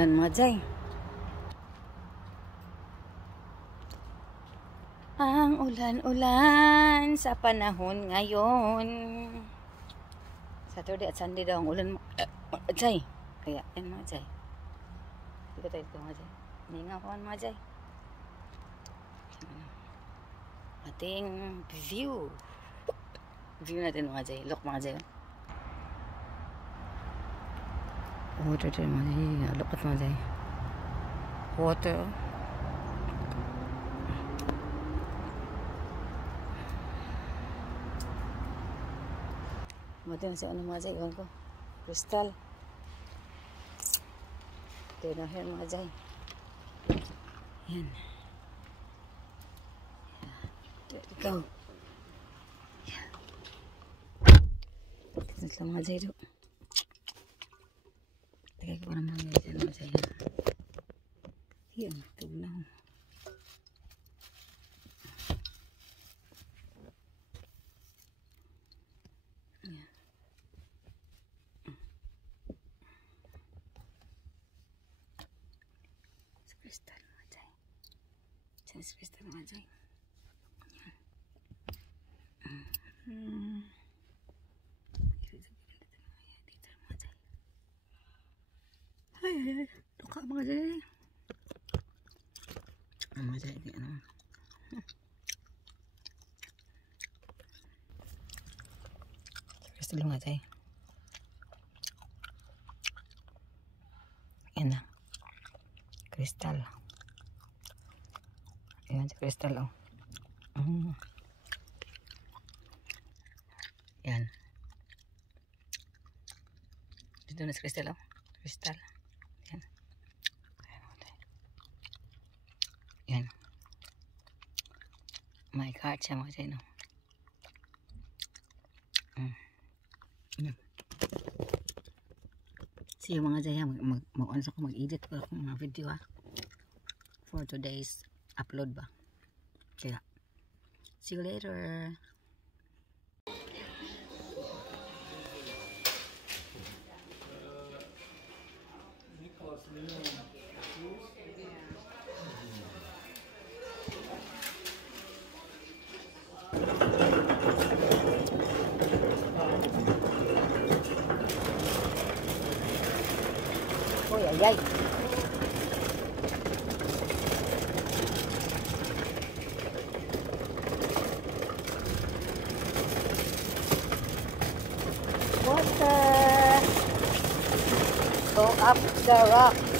Yan mga Jay. Ang ulan-ulan sa panahon ngayon. Saturday at Sunday daw ang ulan mga Jay. Kaya yan mga Jay. Dito tayo dito mga Jay. Ningaw ko mga Jay. Ating view. View natin mga Jay. Look mga Jay. Water tayo mga Jay. Look at mga Jay. Water. Mati na siya ano mga Jay. Iwan ko. Crystal. Ito na here mga Jay. Yan. There we go. Yan. Ito lang mga Jay do. Tagay ko naman mga Jay. Yan. Tugnaw. Yan. Crystal mga Jay. Diyan crystal mga Jay. Dito mga Jay. Ay. Luka mga Jay. Mga Jay. Ano. Crystal mga Jay. Yan na. Crystal. Ayan si Crystal oh. Yan. Dito na si Crystal oh. Crystal. Yan. Yan. May card siya mga sino. Yan. See you mga Jaya. Mag-on ko mag-edit ko akong mga video ha. For today's upload ba. Kaya. See you later. Uy, ay. Water. Go up the rocks.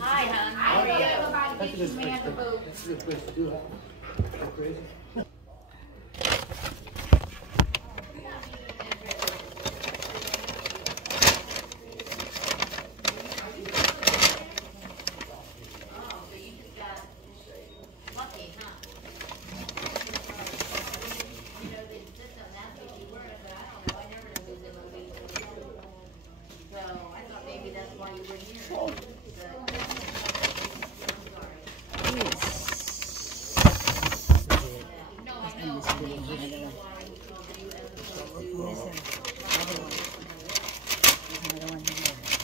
Hi, hon. How are you? That's a good place to do it. So crazy.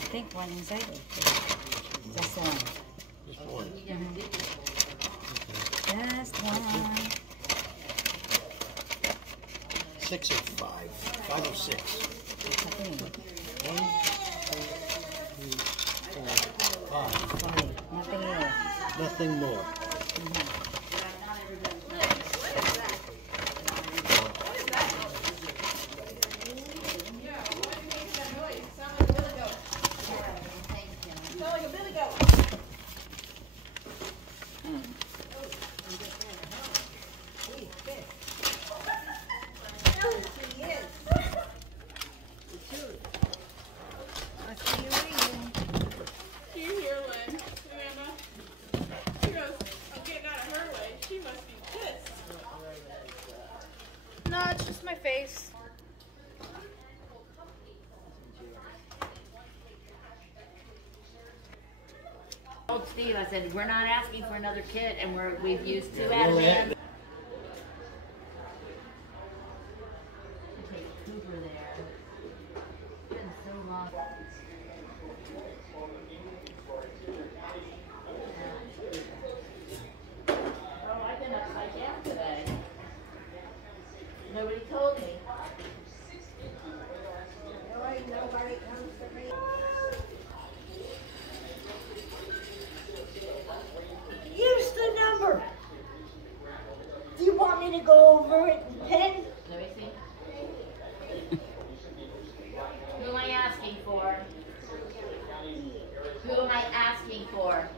I think one inside. Just one. Just one. Just one. 6 or 5. 5 or 6. Nothing. 1, 2, 3, 4, 5. Sorry. Nothing more. Nothing more. I'll see you told Steve, I said, we're not asking for another kit, and we've used 2 Atamans. Cooper there. It's been so long. Oh, I've been upside down today. Nobody told me. Nobody comes to me. Use the number. Do you want me to go over it in pen? Let me see. Who am I asking for? Who am I asking for?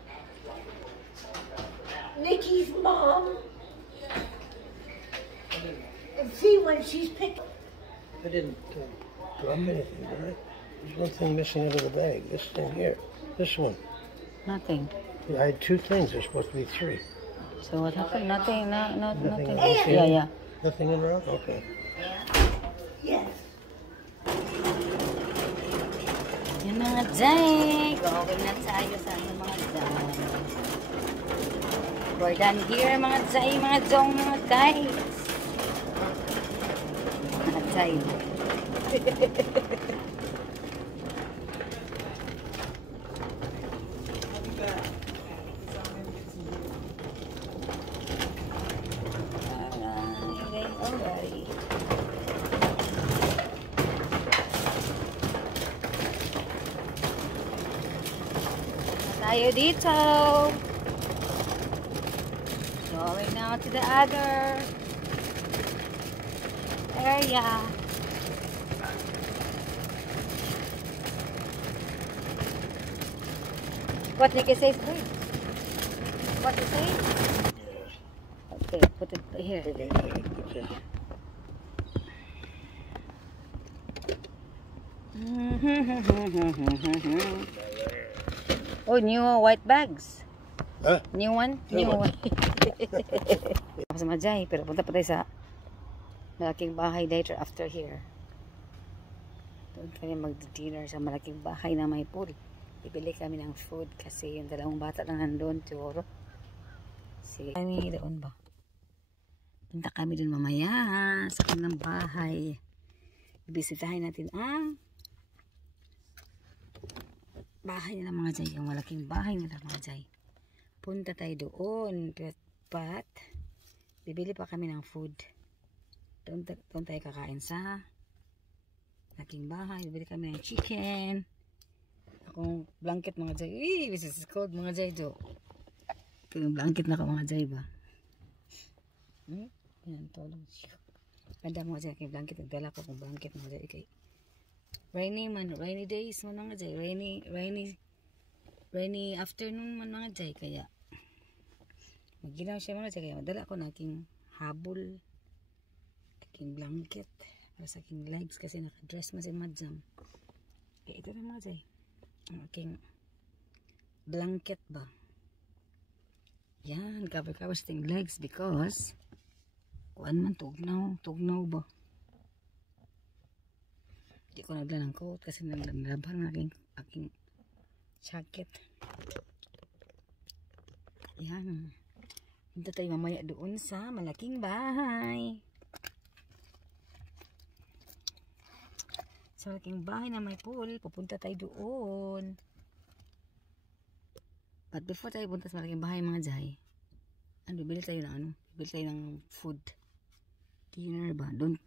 Nikki's mom. And see when she's picked. I didn't drop anything, did I? There's one thing missing out of the bag. This thing here. This one. Nothing. Yeah, I had 2 things. There's supposed to be 3. So what happened? Nothing. Nothing. in Yeah, yeah. Nothing in route? Okay. Yes. Yung mga Jay. Going na tayo sa mga Jay. We're done here, mga Jay, mga Jong, mga guys. Mga Jay. Alright. Tayo dito. Going now to the other area. What Nikki says, please? What you say? Okay, put it here. Oh, new white bags. Huh? New one? New one. Sa Majay, pero punta pa tayo sa malaking bahay later after here. Doon kami mag-dinner sa malaking bahay na may pool. Bibili kami ng food kasi yung 2 bata lang nandun siguro. Sige, kami doon ba? Punta kami doon mamaya sa kanilang bahay. Ibisitahin natin ang bahay nila mga Jay. Yung malaking bahay nila mga Jay. Punta tayo doon. But bibili pa kami ng food. Doon tayo kakain sa malaking bahay. Bibili kami ng chicken. Akong blanket mga Jay. This is cold mga Jay do. Yung blanket na ka mga Jay ba? Yan, tolong. Ganda mga Jay. Yung blanket. Nagdala ko kong blanket mga Jay. Okay. Rainy days man mga Jay. Rainy afternoon man mga Jay. Kaya maginaw siya mga Jay. Kaya madala ko na aking habol. Aking blanket. Para sa aking legs. Kasi nakadress man si Madjam. Kaya ito na mga Jay. Ang aking blanket ba. Yan. Cover sa ating legs. Because kuan man tugnaw ba. Hindi ko nagla ng coat kasi naglaban ng aking jacket. Ayan. Punta tayo mamaya doon sa malaking bahay. Sa malaking bahay na may pool, pupunta tayo doon. But before tayo punta sa malaking bahay mga Jay, bibili tayo ng food. Dinner ba? Doon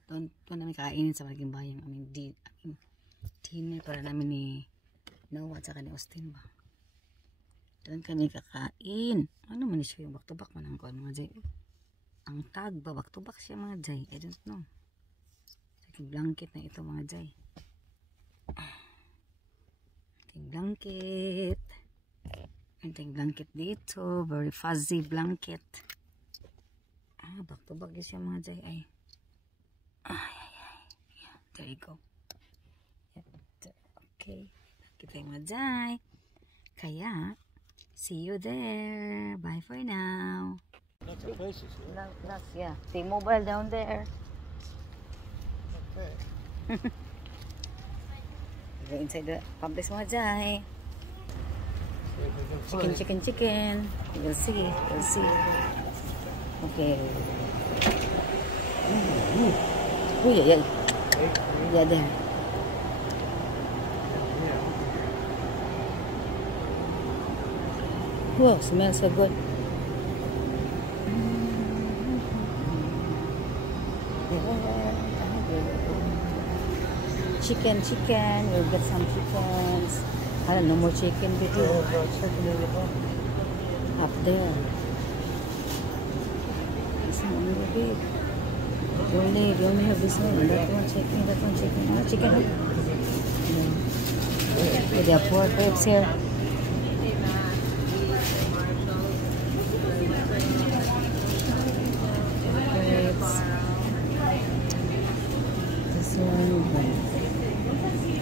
namin kakainin sa malaking bahay yung aming dinner para namin ni Noah at saka ni Austin ba. Doon kami kakain. Ano man siya yung back to back man ang kuwan mga Jay. Ang tag ba back to back siya mga Jay. I don't know. Aking blanket na ito mga Jay. Aking blanket. Aking blanket dito. Very fuzzy blanket. Back to back siya mga Jay. Ay. Yeah, there you go. Okay. Kita yung mga Jay. Kaya, see you there. Bye for now. Lots of places. Yeah. T-Mobile down there. Okay. Go inside the complex mga Jay. Chicken. We'll see. Okay. Oh, yeah. Yeah, there. Wow, smells so good. Chicken. We'll get some chickens. I don't know, more chicken before. Up there. This one only big. You only have this one. That one chicken. Oh, chicken. Yeah. There are 4 ribs here. This one.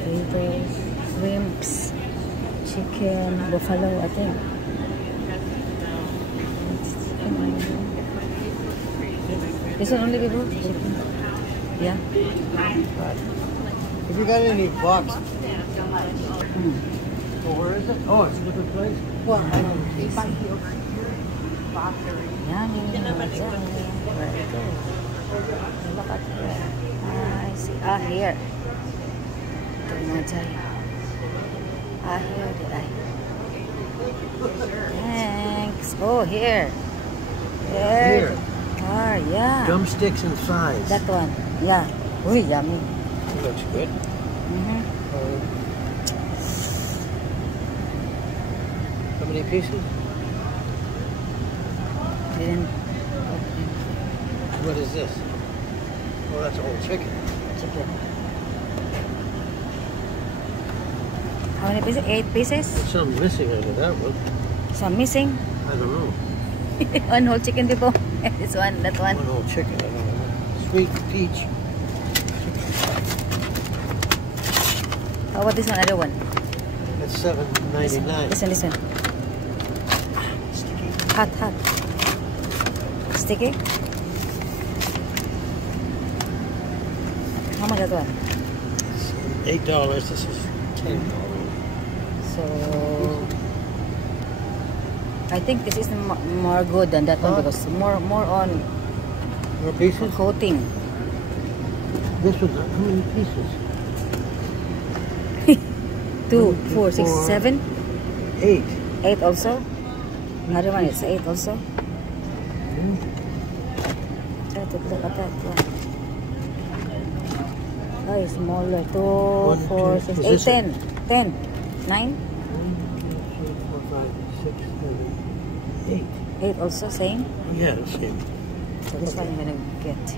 Potatoes, shrimps, chicken, buffalo, I think. This one only before? Chicken. Yeah. Have you got any box? Well, where is it? Oh, it's a different place? Well, I don't know. Yummy. Very good. Look at that. I see. Ah, here. Ito mga dyan. Ah, here the eye. Thanks. Oh, here. Here. Ah, yeah. Drumsticks and thighs. That one. Yeah. Uy, yummy. That looks good. How many pieces? Didn't. What is this? Oh, that's a whole chicken. Chicken. How many pieces? 8 pieces? There's something missing out of that one. Some missing. I don't know. One whole chicken before. This one, that one. One whole chicken. I don't know. Sweet peach. How about this one? Other one. That's $7.99. This one. Sticky. Hot. Sticky. How much that one? $8. This is $10. So I think this is more good than that one because more on More pieces? coating. This one, how many pieces? 2, 4, 6, 7, 8. 8 also. Another one is 8 also. Try to look at that one. Oh, it's smaller. 2, 4, 6, 8, 10. 10. 9? 8 also, same? Yeah, the same. So this one I'm gonna get.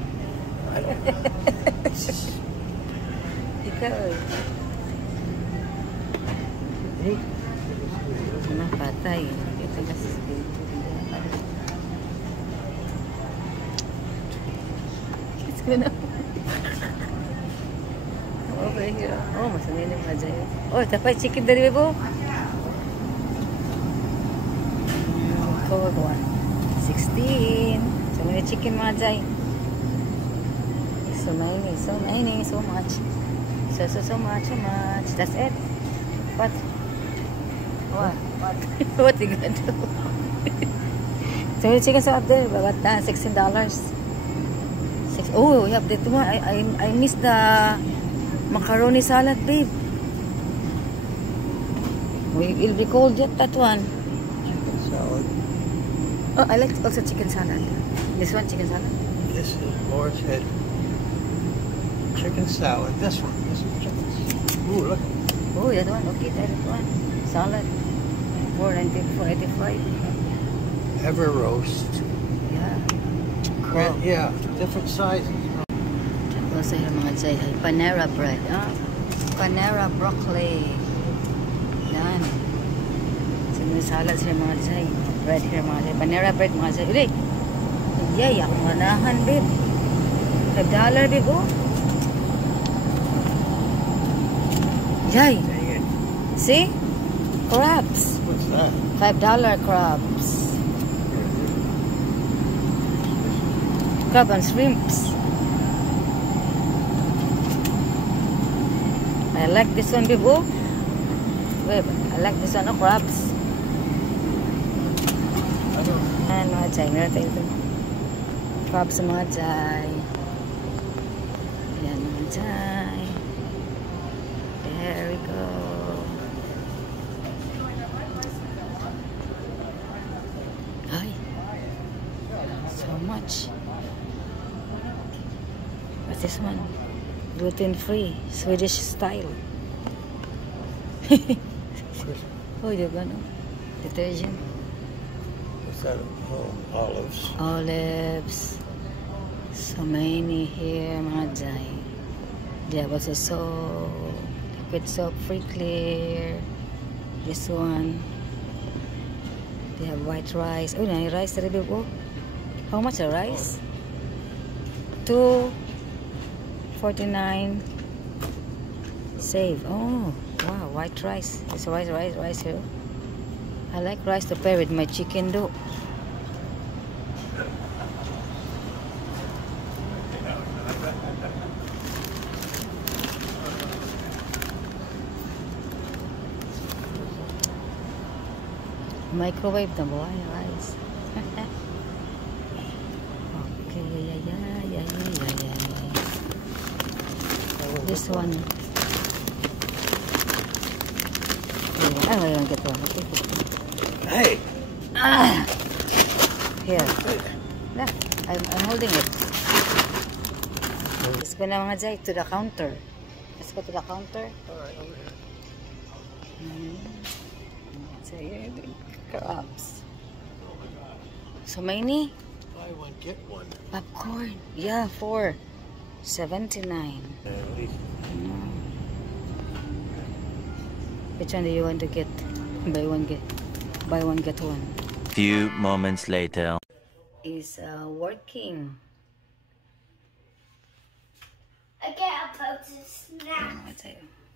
I don't know. Ikaw. 8? Napatay. Ito kasi it's gonna over here. Oh, masanay na mga dyan. Oh, tapay chicken dari po. Cold one. 16. So many chicken mga dyan. So much. So much. That's it. What? What you gonna do? So many chickens up there. What? $16. Oh, yeah, that one. I missed the macaroni salad, babe. It'll be cold yet, that one. Chicken salad. Oh, I like also chicken salad. This one, chicken salad. This is Lord's Head. Chicken salad. This one. This is chicken salad. Ooh, look. Oh, that one. Okay, that one. Salad. $4.85. Ever roast. Yeah. Wow. Yeah, different sizes. Tapos ay mga chay, Panera bread. Panera broccoli. Yan. So, may salad siya mga chay. Bread here mga chay. Panera bread mga chay. Uli! Yay, ako manahan, babe. $5, babe, oh. Yay! Dang it. See? Crabs. What's that? $5 crabs. Crab and shrimps. I like this one, babe. Oh, babe, I like this one. Oh, crabs. mga jay. Meron tayo ito. Crab sa mga jay. Ayan mga jay. There we go. Ay. So much. What's this one? Gluten-free. Swedish style. Oh, you're gonna detergent. What's that? Oh, olives. Olives. So many here, mga jay. They have also soap, liquid soap, free clear. This one. They have white rice. Oh, na rice na rin. Oh, how much the rice? $2.49. Save. Oh, wow, white rice. It's rice here. I like rice to pair with my chicken though. Microwave na ba? Rice. Okay, yeah. This one. I don't get one. Hey! Here. Nah, I'm holding it. Let's go na mga jay to the counter. Let's go to the counter. Alright, over here. So here, the crabs. So many? Buy one, get one. Popcorn. Yeah, $4.79. Which one do you want to get? Buy one get one. Few moments later. Is working. I can't put a snack.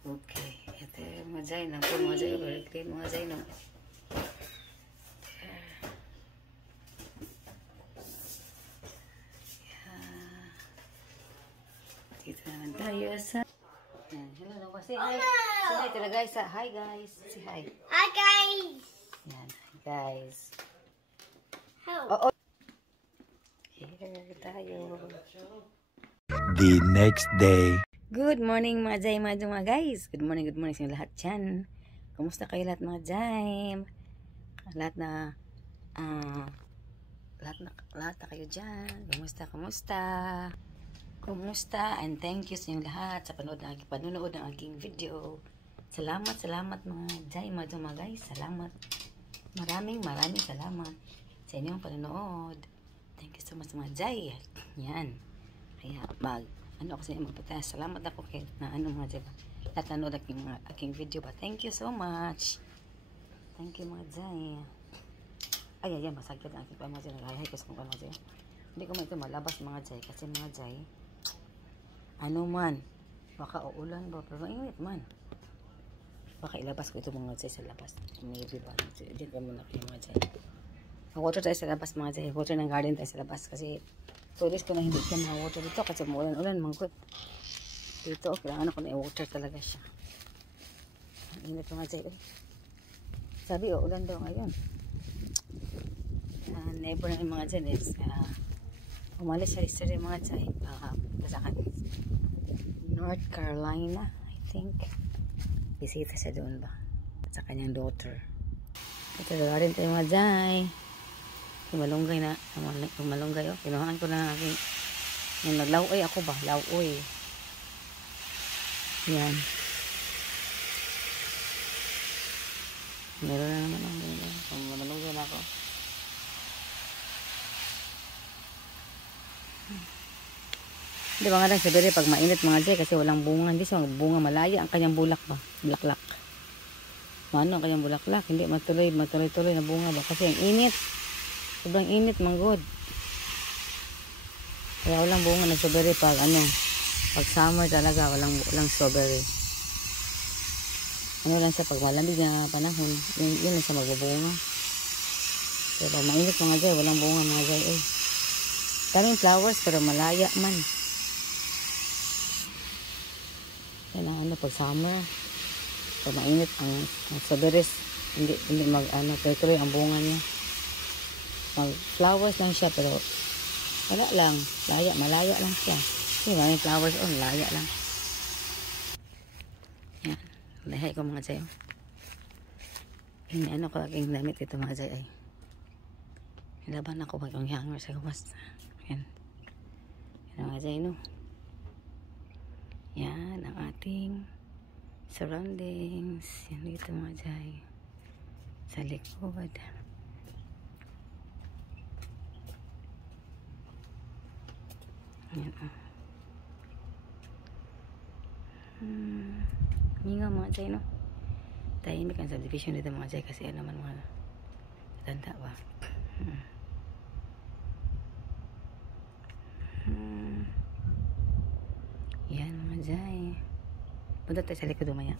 Okay. Ito yung mga jay. Naku, mga jay. Very clean mga jay. No? Dito naman tayo sa... Hello, say hi. Say hi to the guys. Hi guys. Say hi. Hi guys. Yan, guys. Hello. Oh. Here tayo. The next day. Good morning mga jay, mga guys. Good morning sa inyo lahat dyan. Kumusta kayo lahat mga jay? Lahat na kayo dyan. Kumusta? And thank you sa inyo lahat sa panonood ng aking video. Salamat mga jay, mga guys. Salamat. Maraming salamat sa inyong panonood. Thank you so much mga jay. Yan. Kaya ano ako sa inyo magpataya. Salamat ako kay mga jay. Lahat nanood aking video ba. Thank you so much. Thank you mga jay. Ay, masakit ang aking mga jay. Naghahay ko sa mga jay. Hindi ko ito malabas mga jay. Kasi mga jay, ano man, baka uulan ba, pero mainit man. Baka ilabas ko ito mga jay sa labas. Maybe ba, diyan ka muna kayo mga jay. Mag-water tayo sa labas mga jay. Water ng garden tayo sa labas. Kasi, tulis ko na hindi ka water dito. Kasi umulan mangkot. Dito, kailangan ko na i-water talaga siya. Ang init mga jay. Sabi, uulan daw ngayon. Neighbor na yung mga jay. Umalis siya history mga jay. North Carolina, I think. Bisita siya doon ba? Sa kanyang daughter. Ito rin tayo mga jay. Malunggay na. Malunggay oh. Kinuhaan ko na aking yung naglauoy ako ba? Lauoy. Yan. Meron na naman ang malunggay na ako. Di ba nga lang sabi pag mainit mga jay kasi walang bunga. Hindi siya bunga malaya. Ang kanyang bulak ba? Bulaklak. Ano ang kanyang bulaklak? Hindi matuloy na bunga ba? Kasi ang init. Sobrang init manggod. Kaya walang bunga ng strawberry pag pag summer talaga walang strawberry. Ano lang siya pag malamig na panahon. Yun lang siya magbubunga. Kaya pag mainit mga jay, walang bunga mga jay. Daming flowers pero malaya man. Yan ang pag summer. Pag mainit ang strawberries, hindi tuloy ang bunga niya. Mag-flowers lang siya, pero wala lang. Malaya lang siya. Kasi maraming flowers, malaya lang. Yan. Lahay ko mga Jay. Ano ko aking damit ito mga Jay ay. Laban ako yung hanger sa gawas. Yan. Yan mga Jay, no? Yan ang ating surroundings. Yan dito mga Jay. Sa likod. Yan. Nga mga Jay, no? Tahimik ang subdivision dito mga Jay kasi ano man mga tanda ba. Yan mga Jay. Punta tayo sa likod umaya.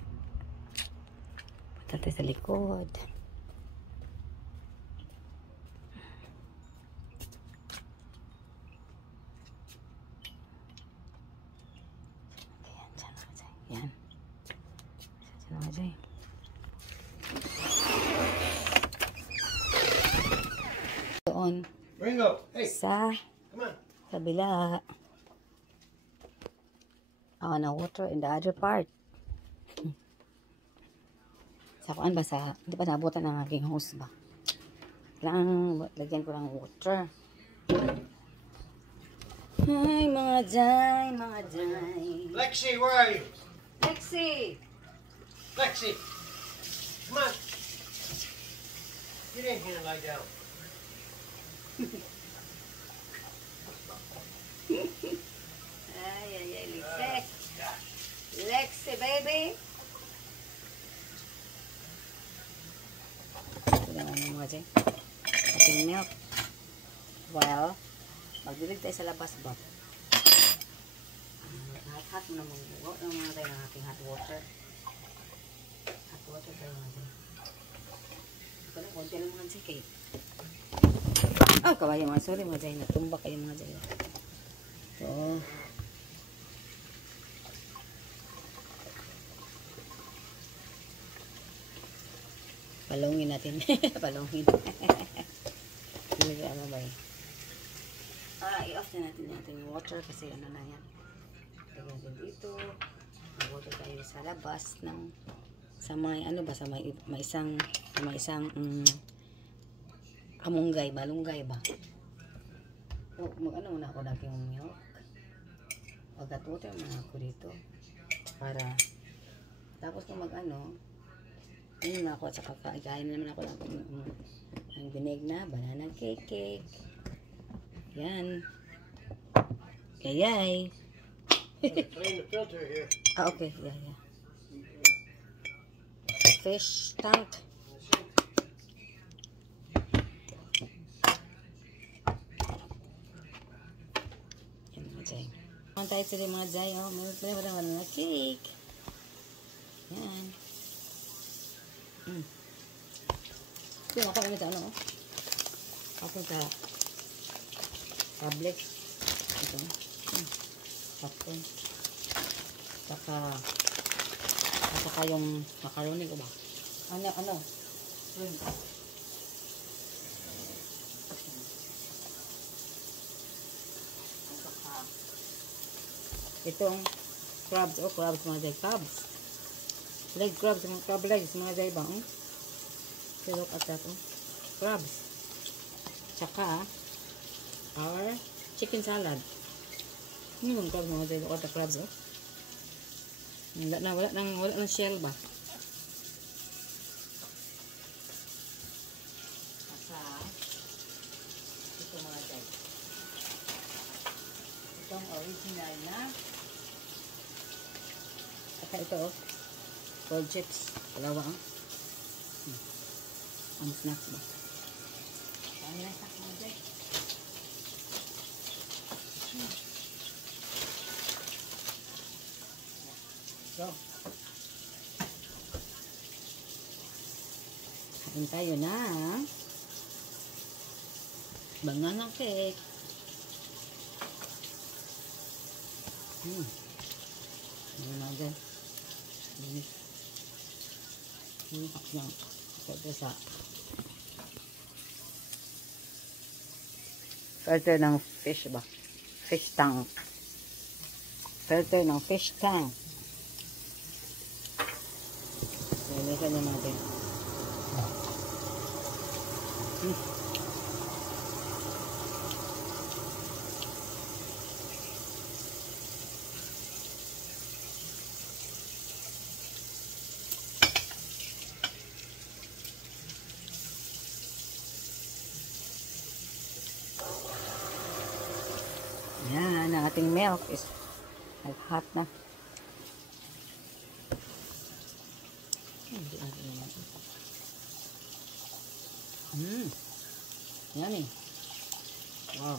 Punta tayo sa likod. Yan. Diyan mga Jay. Doon. Ringo, hey, Sa come on. kabila. Na water in the other part. Sa kuan ba sa, hindi pa naabutan ng aking hose ba? Lagyan ko ng water. Hi mga Jay, mga Jay. Lexi, where are you? Lexi! Lexi, come on. Get in here and lie down. Ay, Lexi. Lexi, baby. Ito naman yung mga Jay. Ating milk. Well, magbilig tayo sa labas ba? Hot mo naman. Huwag naman tayo ng ating hot water. Hot water tayo mga Jay. Ito lang, konti lang mga Jay kayo. Oh, kawayo mga. Sorry mga Jay. Natumba kayo mga Jay. So, palungin natin. Palungin. Hindi ano ba yun? I-off na natin yung water kasi ano na yan. Lagyan din dito. Mag-water tayo sa labas ng sa may ano ba, sa may isang kamunggay, malunggay ba? So, mag-ano muna ako lagi yung milk. Pagkat-water muna ako dito. Para tapos kung mag-ano, yun na ako at saka kain naman ako ng binig na banana cake. Yan. Yay! Clean the filter here. Okay. Yeah. Fish tank. Yan mga Jay. Ang tayo sila mga Jay. Meron na cake. Yan. Ito yung makain sa ano. Ako sa tablet. Ito. Popcorn. Saka yung macaroni ko ba? Ano? Saka itong crabs. Crabs mga Jay. Crabs. Leg crabs. Mga crab legs mga Jay ba? So look at that. Crabs. Saka our chicken salad. Crabs mga Jay. Look at the crabs. Wala nang shell ba? Asa ito mga Jay. Itong original na. Saka ito cold chips. Dalawa ang snacks ba? Ano na snacks mga Jay? So, kain tayo na banana cake. Ano na dyan? Ini paknya. Ito sa Filter ng fish ba? Fish tank. Filter ng fish tank. Linisan na natin. Yan, ang ating milk is hot na. Yummy. Wow.